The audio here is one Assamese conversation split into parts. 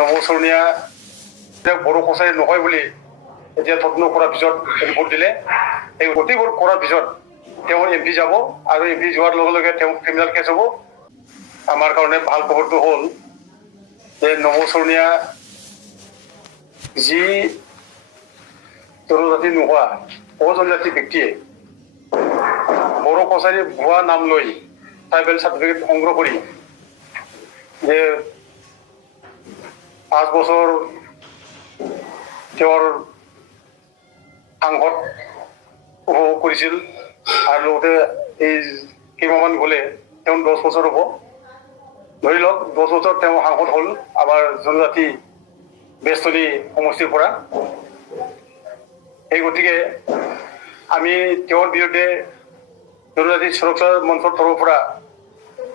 নৱচৰণীয়া বড়ো কছাৰী নহয় বুলি এতিয়া তদন্ত কৰাৰ পিছত ৰিপৰ্ট দিলে। এই গোটেইবোৰ কৰাৰ পিছত তেওঁ MP যাব আৰু MP যোৱাৰ লগে লগে তেওঁ ক্ৰিমিনেল কেছ হ'ব। আমাৰ কাৰণে ভাল খবৰটো হ'ল যে নৱচৰণীয়া যি জনজাতি নোহোৱা অজনজাতি ব্যক্তিয়ে বড়ো কছাৰী ভুৱা নাম লৈ ট্ৰাইবেল চাৰ্টিফিকেট সংগ্ৰহ কৰি যে 5 বছৰ তেওঁৰ সাংসদ উপভোগ কৰিছিল আৰু লগতে এই কেইমাহমান গ'লে তেওঁ 10 বছৰ হ'ব। ধৰি লওক 10 বছৰ তেওঁ সাংসদ হ'ল আমাৰ জনজাতি বেষ্টনী সমষ্টিৰ পৰা। এই গতিকে আমি তেওঁৰ বিৰুদ্ধে জনজাতি সুৰক্ষা মঞ্চৰ তৰফৰ পৰা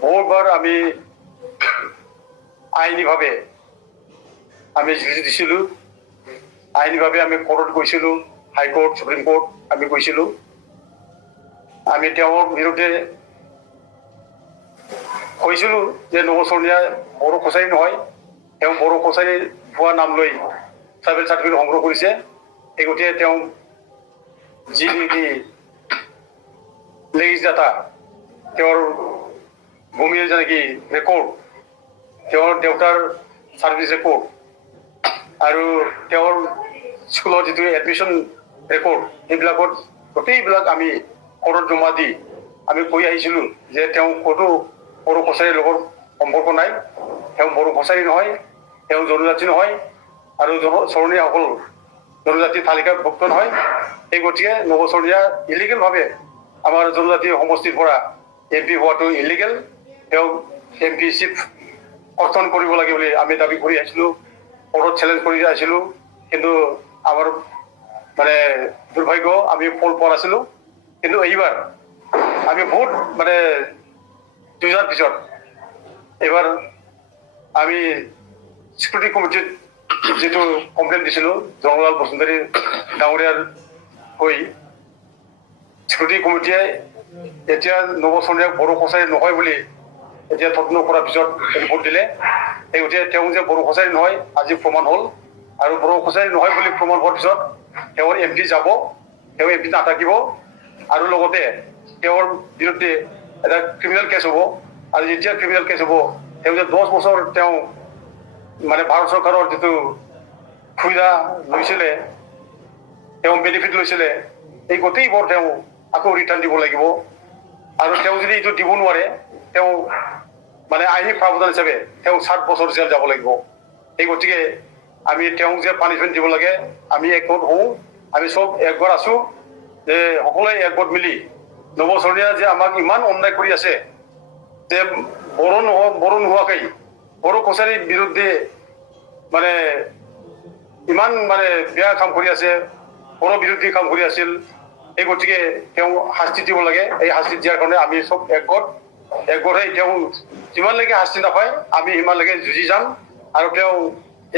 বহুতবাৰ আমি আইনীভাৱে আমি যুঁজি দিছিলোঁ। আইনীভাৱে আমি কোৰ্টত গৈছিলোঁ, হাইকোৰ্ট, সুপ্ৰিম কোৰ্ট আমি গৈছিলোঁ। আমি তেওঁৰ বিৰুদ্ধে কৈছিলোঁ যে নৱচৰণীয়া বড়ো কছাৰী নহয়, তেওঁ বড়ো কছাৰী ভুৱা নাম লৈ ট্ৰাইবেল চাৰ্টিফিকেট সংগ্ৰহ কৰিছে। এই গতিকে তেওঁ যি লেগিছদাতা তেওঁৰ ভূমিৰ যেনেকৈ ৰেকৰ্ড, তেওঁৰ দেউতাৰ ছাৰ্ভিচ ৰেকৰ্ড আৰু তেওঁৰ স্কুলৰ যিটো এডমিশ্যন ৰেকৰ্ড, এইবিলাকত গোটেইবিলাক আমি কোৰ্টত জমা দি আমি কৈ আহিছিলোঁ যে তেওঁ ক'তো বড়ো কছাৰীৰ লগত সম্পৰ্ক নাই, তেওঁ বড়ো কছাৰী নহয়, তেওঁ জনজাতি নহয় আৰু চৰণীয়াসকল জনজাতি তালিকাভুক্ত নহয়। এই গতিকে নৱচৰণীয়া ইলিগেলভাৱে আমাৰ জনজাতি সমষ্টিৰ পৰা MP হোৱাটো ইলিগেল। তেওঁ MP চিফ কৰ্তন কৰিব লাগে বুলি আমি দাবী কৰি আহিছিলোঁ, কোৰ্টত চেলেঞ্জ কৰি আহিছিলোঁ। কিন্তু আমাৰ মানে দুৰ্ভাগ্য আমি ফল পোৱা নাছিলোঁ। কিন্তু এইবাৰ আমি বহুত মানে যুঁজাৰ পিছত এইবাৰ আমি চিকিউৰিটি কমিটিত যিটো কমপ্লেইন দিছিলোঁ জৱাহৰলাল বসুন্ধৰী ডাঙৰীয়াৰ হৈ, চিকিউৰিটি কমিটিয়ে এতিয়া নৱচৰণীয়া বড়ো কছাৰী নহয় বুলি এতিয়া তদন্ত কৰাৰ পিছত ৰিপৰ্ট দিলে। এই গতিকে তেওঁ যে বড়ো কছাৰী নহয় আজি প্ৰমাণ হ'ল আৰু বড়ো কছাৰী নহয় বুলি প্ৰমাণ হোৱাৰ পিছত তেওঁৰ MP যাব, তেওঁ MP নাথাকিব আৰু লগতে তেওঁৰ বিৰুদ্ধে এটা ক্ৰিমিনেল কেছ হ'ব। আৰু যেতিয়া ক্ৰিমিনেল কেছ হ'ব তেওঁ যে 10 বছৰ তেওঁ মানে ভাৰত চৰকাৰৰ যিটো সুবিধা লৈছিলে, তেওঁ বেনিফিট লৈছিলে, এই গোটেইবোৰ তেওঁ আকৌ ৰিটাৰ্ণ দিব লাগিব। আৰু তেওঁ যদি এইটো দিব নোৱাৰে তেওঁ মানে আইনী প্ৰাৱধান হিচাপে তেওঁ 7 বছৰ জেল যাব লাগিব। এই গতিকে আমি তেওঁক যে পানিছমেণ্ট দিব লাগে আমি একগোট হওঁ, আমি চব একগোট আছোঁ যে সকলোৱে একগোট মিলি নৱচৰণীয়া যে আমাক ইমান অন্যায় কৰি আছে, যে বড়ো নোহোৱাকৈ বড়ো কছাৰীৰ বিৰুদ্ধে মানে ইমান মানে বেয়া কাম কৰি আছে, বড়ো বিৰোধী কাম কৰি আছিল। এই গতিকে তেওঁ শাস্তি দিব লাগে। এই শাস্তি দিয়াৰ কাৰণে আমি চব একগোট হৈ তেওঁ যিমানলৈকে শাস্তি নাপায় আমি সিমানলৈকে যুঁজি যাম। আৰু তেওঁ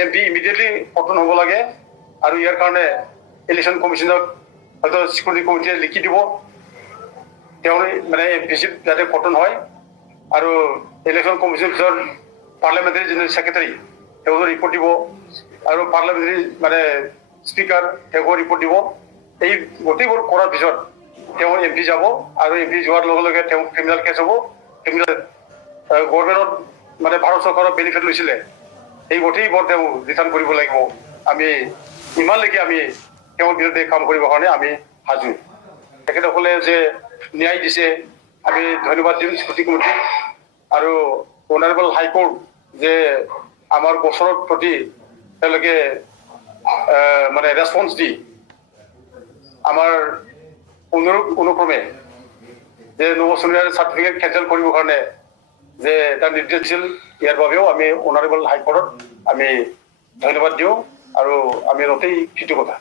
MP ইমিডিয়েটলি পতন হ'ব লাগে। আৰু ইয়াৰ কাৰণে ইলেকশ্যন কমিশ্যনক হয়তো চিকিউৰিটি কমিটিয়ে লিখি দিব তেওঁৰ মানে MP যাতে পতন হয়। আৰু ইলেকশ্যন কমিশ্যনৰ পাৰ্লিয়ামেণ্টাৰী জেনেৰেল ছেক্ৰেটাৰী তেওঁকো ৰিপৰ্ট দিব আৰু পাৰ্লিয়ামেণ্টাৰী মানে স্পীকাৰ তেওঁকো ৰিপৰ্ট দিব। এই গোটেইবোৰ কৰাৰ পিছত তেওঁ MP যাব আৰু MP যোৱাৰ লগে লগে তেওঁ ক্ৰিমিনেল কেছ হ'ব। ক্ৰিমিনেল গভৰ্ণমেণ্টত মানে ভাৰত চৰকাৰৰ বেনিফিট লৈছিলে, এই গোটেইবোৰ তেওঁ ৰিটাৰ্ণ কৰিব লাগিব। আমি ইমানলৈকে আমি তেওঁৰ বিৰুদ্ধে কাম কৰিবৰ কাৰণে আমি সাজু। তেখেতসকলে যে ন্যায় দিছে আমি ধন্যবাদ দিম চিকিউৰিটি কমিটিক আৰু অনাৰেবল হাইকোৰ্ট যে আমাৰ গোচৰৰ প্ৰতি তেওঁলোকে মানে ৰেছপন্স দি আমাৰ অনুক্ৰমে যে নৱচৰণীয়াৰ চাৰ্টিফিকেট কেঞ্চেল কৰিবৰ কাৰণে যে এটা নিৰ্দেশ দিছিল, ইয়াৰ বাবেও আমি অনাৰেবল হাইকোৰ্টত আমি ধন্যবাদ দিওঁ আৰু আমি অতি কৃতজ্ঞতা।